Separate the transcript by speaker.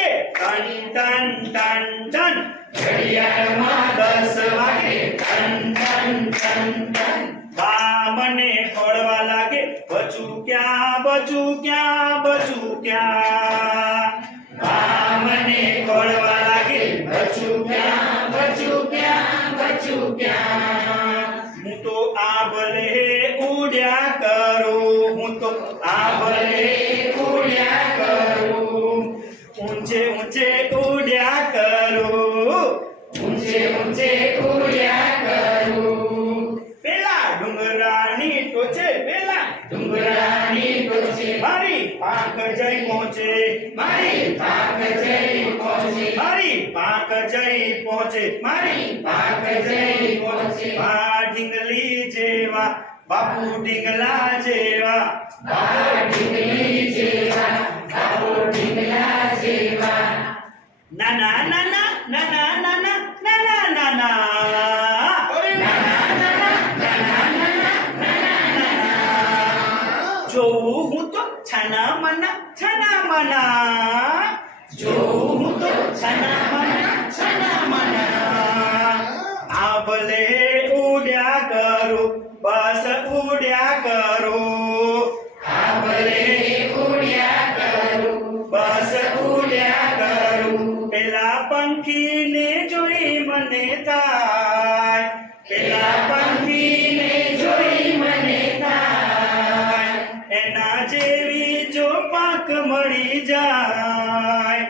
Speaker 1: વાગે ટન ટન ટન ટન ઘડિયાળમાં દસ વાગે. ટન ટન ટન ટન બા મને ખોળવા લાગે. બચું ક્યાં બચું ક્યાં બચું ક્યાં? બામને ખોળવા લાગે. બચું ક્યાં બચું ક્યાં બચું ક્યાં? હું તો આ ભલે ઉડ્યા કરું. હું તો આ ભલે ઊંચે ઉડ્યા કરું. પેલા ડુંગરાની ટોચે પેલા ડુંગરાની ટોચે. મારી પાંખ જઈ પહોંચે. મારી પાંખ જઈ પહોંચે. મારી પાંખ જઈ પહોંચે. મારી પાંખ જઈ પહોંચે. બા ઢીંગલી જેવા બાપુ ઢીંગલા જેવા. બા ઢીંગલી જેવા બાપુ ઢીંગલા જેવા. ના નાના નાના નાના નાના तो छना मना छना मना जो हूँ तो छना मना छना मना आपले उड्या करू बस उड्या करू. आपले उड्या करू बस उड्या करू. पेला पंखी ने जुड़ी मने था পড়ি যায়।